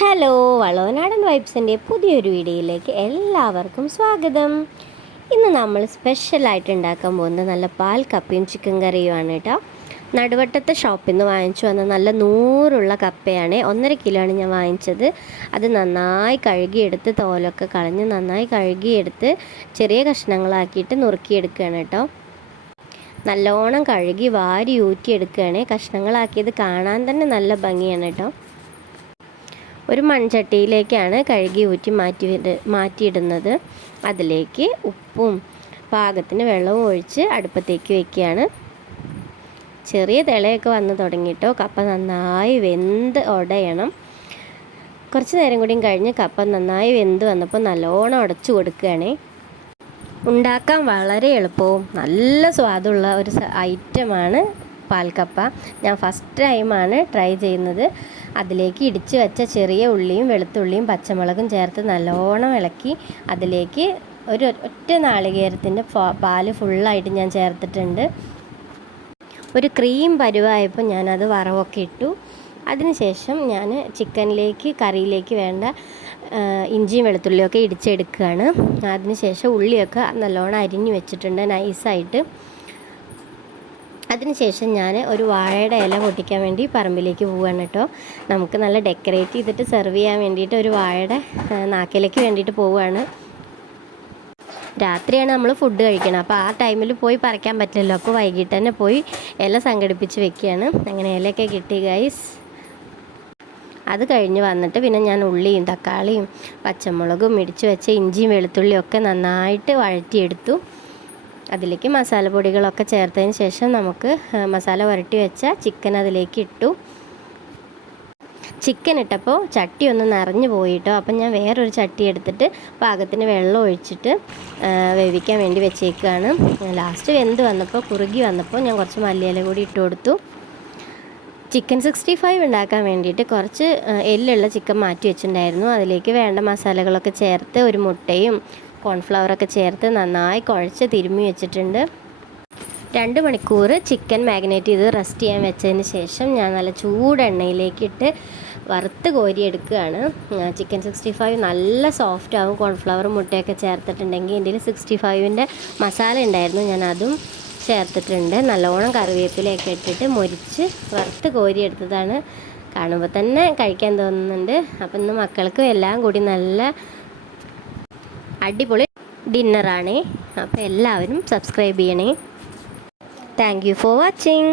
Hello, വളവനാടൻ വൈബ്സിൻ്റെ പുതിയൊരു വീഡിയോയിലേക്ക് എല്ലാവർക്കും സ്വാഗതം. ഇന്ന് നമ്മൾ സ്പെഷ്യലായിട്ട് ഉണ്ടാക്കാൻ പോകുന്നത് നല്ല പാൽ കപ്പയും ചിക്കൻ കറിയുമാണ് കേട്ടോ. നടുവട്ടത്തെ ഷോപ്പിൽ നിന്ന് വാങ്ങിച്ചു വന്ന നല്ല നൂറുള്ള കപ്പയാണ്. 1.5 കിലോയാണ് ഞാൻ വാങ്ങിച്ചത്. അത് നന്നായി കഴുകിയെടുത്ത് തോലൊക്കെ കളഞ്ഞ് നന്നായി കഴുകിയെടുത്ത് ചെറിയ കഷ്ണങ്ങളാക്കിയിട്ട് നുറുക്കിയെടുക്കുകയാണ് കേട്ടോ. നല്ലോണം കഴുകി വാരി ഊറ്റിയെടുക്കുകയാണ്. കഷ്ണങ്ങളാക്കിയത് കാണാൻ തന്നെ നല്ല ഭംഗിയാണ് കേട്ടോ. ഒരു മൺചട്ടിയിലേക്കാണ് കഴുകി ഊറ്റി മാറ്റിയിടുന്നത്. അതിലേക്ക് ഉപ്പും പാകത്തിന് വെള്ളവും ഒഴിച്ച് അടുപ്പത്തേക്ക് വയ്ക്കുകയാണ്. ചെറിയ തിളയൊക്കെ വന്ന് തുടങ്ങിയിട്ടോ. കപ്പ നന്നായി വെന്ത് ഉടയണം. കുറച്ച് നേരം കൂടിയും കഴിഞ്ഞ് കപ്പ നന്നായി വെന്ത് വന്നപ്പോൾ നല്ലോണം ഉടച്ചു കൊടുക്കുകയാണ്. ഉണ്ടാക്കാൻ വളരെ എളുപ്പവും നല്ല സ്വാദുള്ള ഒരു ഐറ്റമാണ് പാൽക്കപ്പ. ഞാൻ ഫസ്റ്റ് ടൈമാണ് ട്രൈ ചെയ്യുന്നത്. അതിലേക്ക് ഇടിച്ച് വെച്ച ചെറിയ ഉള്ളിയും വെളുത്തുള്ളിയും പച്ചമുളകും ചേർത്ത് നല്ലോണം ഇളക്കി അതിലേക്ക് ഒറ്റ നാളികേരത്തിൻ്റെ പാല് ഫുള്ളായിട്ട് ഞാൻ ചേർത്തിട്ടുണ്ട്. ഒരു ക്രീം പരുവായപ്പോൾ ഞാനത് വറവൊക്കെ ഇട്ടു. അതിനുശേഷം ഞാൻ കറിയിലേക്ക് വേണ്ട ഇഞ്ചിയും വെളുത്തുള്ളിയൊക്കെ ഇടിച്ചെടുക്കുകയാണ്. അതിനുശേഷം ഉള്ളിയൊക്കെ നല്ലോണം അരിഞ്ഞു വെച്ചിട്ടുണ്ട് നൈസായിട്ട്. അതിനുശേഷം ഞാൻ ഒരു വാഴയുടെ ഇല പൊട്ടിക്കാൻ വേണ്ടി പറമ്പിലേക്ക് പോവുകയാണ് കേട്ടോ. നമുക്ക് നല്ല ഡെക്കറേറ്റ് ചെയ്തിട്ട് സെർവ് ചെയ്യാൻ വേണ്ടിയിട്ട് ഒരു വാഴയുടെ നാക്കിലേക്ക് വേണ്ടിയിട്ട് പോവുകയാണ്. രാത്രിയാണ് നമ്മൾ ഫുഡ് കഴിക്കണം. അപ്പോൾ ആ ടൈമിൽ പോയി പറിക്കാൻ പറ്റില്ലല്ലോ. അപ്പോൾ വൈകിട്ട് തന്നെ പോയി ഇല സംഘടിപ്പിച്ച് വെക്കുകയാണ്. അങ്ങനെ ഇലയൊക്കെ കിട്ടി ഗൈസ്. അത് കഴിഞ്ഞ് വന്നിട്ട് പിന്നെ ഞാൻ ഉള്ളിയും തക്കാളിയും പച്ചമുളകും ഇടിച്ച് വെച്ച ഇഞ്ചിയും വെളുത്തുള്ളിയും ഒക്കെ നന്നായിട്ട് വഴറ്റിയെടുത്തു. അതിലേക്ക് മസാലപ്പൊടികളൊക്കെ ചേർത്തതിന് ശേഷം നമുക്ക് മസാല പുരട്ടി വെച്ച ചിക്കൻ അതിലേക്ക് ഇട്ടു. ചിക്കൻ ഇട്ടപ്പോൾ ചട്ടി ഒന്ന് നിറഞ്ഞു പോയിട്ടോ. അപ്പം ഞാൻ വേറൊരു ചട്ടി എടുത്തിട്ട് പാകത്തിന് വെള്ളം ഒഴിച്ചിട്ട് വേവിക്കാൻ വേണ്ടി വെച്ചേക്കുകയാണ്. ലാസ്റ്റ് വെന്ത് വന്നപ്പോൾ കുറുകി വന്നപ്പോൾ ഞാൻ കുറച്ച് മല്ലിയില കൂടി ഇട്ട് കൊടുത്തു. ചിക്കൻ 65 ഉണ്ടാക്കാൻ വേണ്ടിയിട്ട് കുറച്ച് എല്ലുള്ള ചിക്കൻ മാറ്റി വെച്ചിട്ടുണ്ടായിരുന്നു. അതിലേക്ക് വേണ്ട മസാലകളൊക്കെ ചേർത്ത് ഒരു മുട്ടയും കോൺഫ്ലവറൊക്കെ ചേർത്ത് നന്നായി കുഴച്ച് തിരുമ്മി വെച്ചിട്ടുണ്ട്. 2 മണിക്കൂർ ചിക്കൻ മാഗ്നേറ്റ് ചെയ്ത് റെസ്റ്റ് ചെയ്യാൻ വെച്ചതിന് ശേഷം ഞാൻ നല്ല ചൂടെണ്ണയിലേക്കിട്ട് വറുത്ത് കോരിയെടുക്കുകയാണ്. ചിക്കൻ 65 നല്ല സോഫ്റ്റ് ആവും. കോൺഫ്ലവറും മുട്ടയൊക്കെ ചേർത്തിട്ടുണ്ടെങ്കിൽ എൻ്റെ 65ൻ്റെ മസാല ഉണ്ടായിരുന്നു, ഞാൻ അതും ചേർത്തിട്ടുണ്ട്. നല്ലോണം കറിവേപ്പിലയൊക്കെ ഇട്ടിട്ട് മൊരിച്ച് വറുത്ത് കോരിയെടുത്തതാണ്. കാണുമ്പോൾ തന്നെ കഴിക്കാൻ തോന്നുന്നുണ്ട്. അപ്പം ഇന്ന് മക്കൾക്കും എല്ലാം കൂടി നല്ല അടിപൊളി ഡിന്നറാണേ. അപ്പോൾ എല്ലാവരും സബ്സ്ക്രൈബ് ചെയ്യണേ. Thank you for watching.